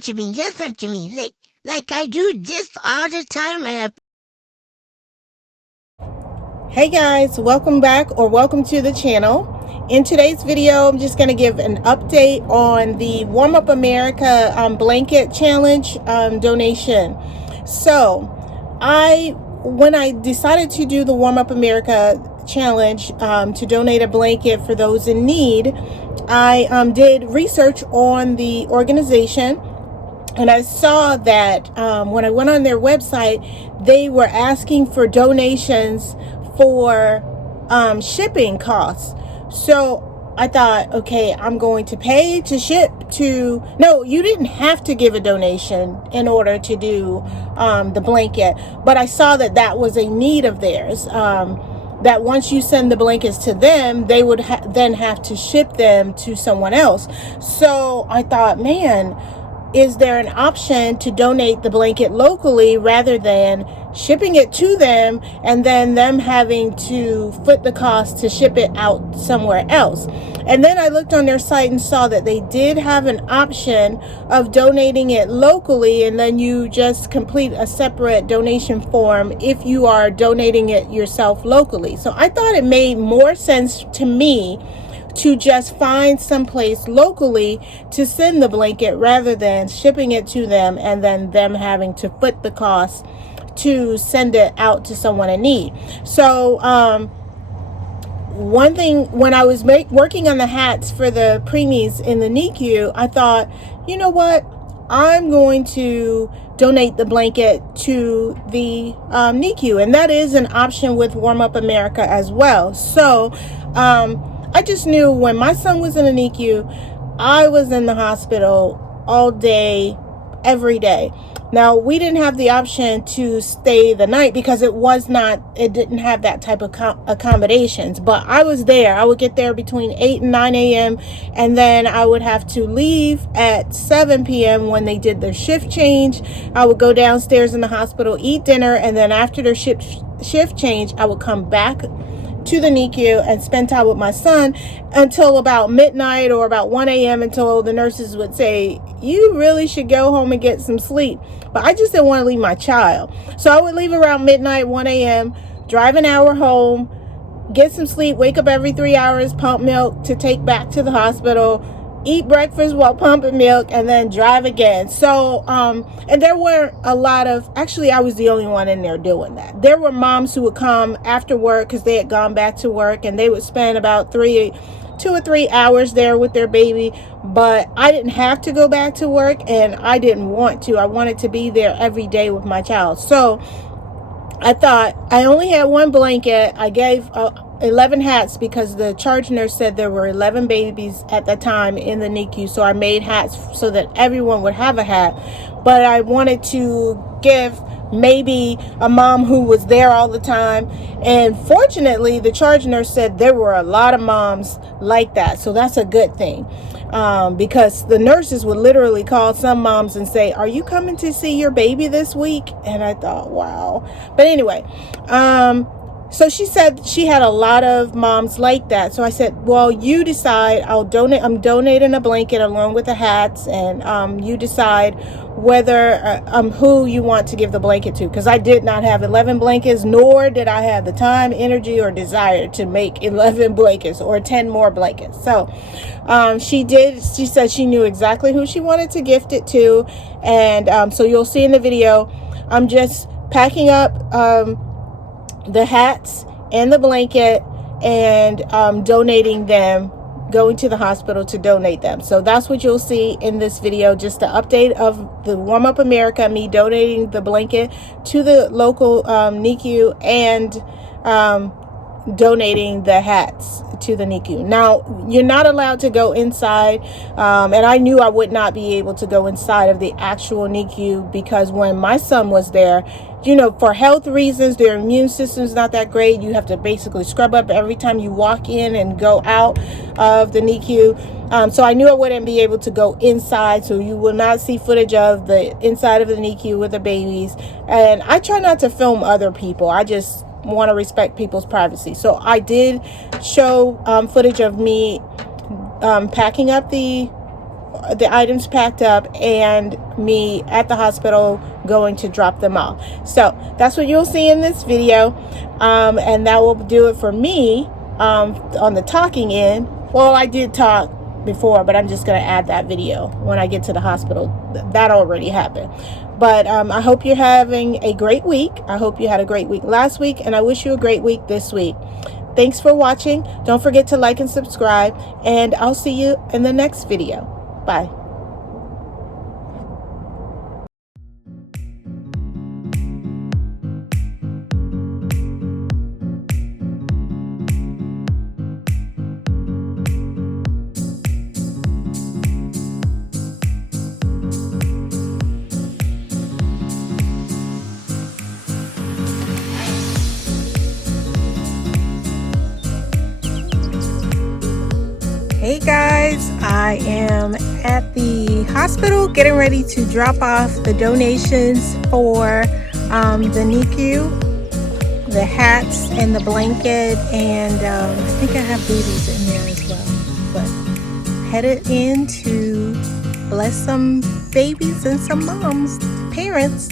to me, listen to me, like I do this all the time. Hey guys, welcome back or welcome to the channel. In today's video, I'm just going to give an update on the Warm Up America blanket challenge donation. So, when I decided to do the Warm Up America challenge to donate a blanket for those in need, I did research on the organization. And I saw that when I went on their website, they were asking for donations for shipping costs. So I thought, okay, I'm going to pay to ship to... No, you didn't have to give a donation in order to do the blanket. But I saw that that was a need of theirs. That once you send the blankets to them, they would then have to ship them to someone else. So I thought, man, is there an option to donate the blanket locally rather than shipping it to them and then them having to foot the cost to ship it out somewhere else? And then I looked on their site and saw that they did have an option of donating it locally, and then you just complete a separate donation form if you are donating it yourself locally. So I thought it made more sense to me to just find someplace locally to send the blanket rather than shipping it to them and then them having to foot the cost to send it out to someone in need. So one thing, when I was working on the hats for the preemies in the NICU, I thought, you know what, I'm going to donate the blanket to the NICU, and that is an option with Warm Up America as well. So I just knew when my son was in the NICU, I was in the hospital all day, every day. Now, we didn't have the option to stay the night because it didn't have that type of accommodations. But I was there. I would get there between 8 and 9 a.m. And then I would have to leave at 7 p.m. when they did their shift change. I would go downstairs in the hospital, eat dinner. And then after their shift change, I would come back to the NICU and spend time with my son until about midnight or about 1 a.m. until the nurses would say, you really should go home and get some sleep. But I just didn't want to leave my child. So I would leave around midnight, 1 a.m., drive an hour home, get some sleep, wake up every 3 hours, pump milk to take back to the hospital, eat breakfast while pumping milk, and then drive again. So, and there were a lot of, actually, I was the only one in there doing that. There were moms who would come after work because they had gone back to work, and they would spend about 2 or 3 hours there with their baby. But I didn't have to go back to work, and I didn't want to. I wanted to be there every day with my child. So I thought, I only had one blanket. I gave 11 hats because the charge nurse said there were 11 babies at that time in the NICU. So I made hats so that everyone would have a hat. But I wanted to give maybe a mom who was there all the time. And fortunately, the charge nurse said there were a lot of moms like that. So that's a good thing. Because the nurses would literally call some moms and say, are you coming to see your baby this week? And I thought, wow. But anyway, so she said she had a lot of moms like that. So I said, well, you decide. I'm donating a blanket along with the hats, and you decide whether who you want to give the blanket to, because I did not have 11 blankets, nor did I have the time, energy, or desire to make 11 blankets or 10 more blankets. So she said she knew exactly who she wanted to gift it to, and so you'll see in the video, I'm just packing up the hats and the blanket and donating them, going to the hospital to donate them. So that's what you'll see in this video, just an update of the Warm Up America, me donating the blanket to the local NICU and donating the hats to the NICU. Now, you're not allowed to go inside, and I knew I would not be able to go inside of the actual NICU because when my son was there, you know, for health reasons, their immune system's not that great. You have to basically scrub up every time you walk in and go out of the NICU. So I knew I wouldn't be able to go inside, so you will not see footage of the inside of the NICU with the babies. And I try not to film other people. I just want to respect people's privacy. So I did show footage of me packing up the the items packed up and me at the hospital going to drop them off. So that's what you'll see in this video, and that will do it for me on the talking end. Well, I did talk before, but I'm just going to add that video when I get to the hospital. That already happened. But I hope you're having a great week. I hope you had a great week last week, and I wish you a great week this week. Thanks for watching. Don't forget to like and subscribe, and I'll see you in the next video. Bye. Hey guys, I am at the hospital getting ready to drop off the donations for the NICU, the hats and the blanket, and I think I have booties in there as well. But headed in to bless some babies and some moms, parents.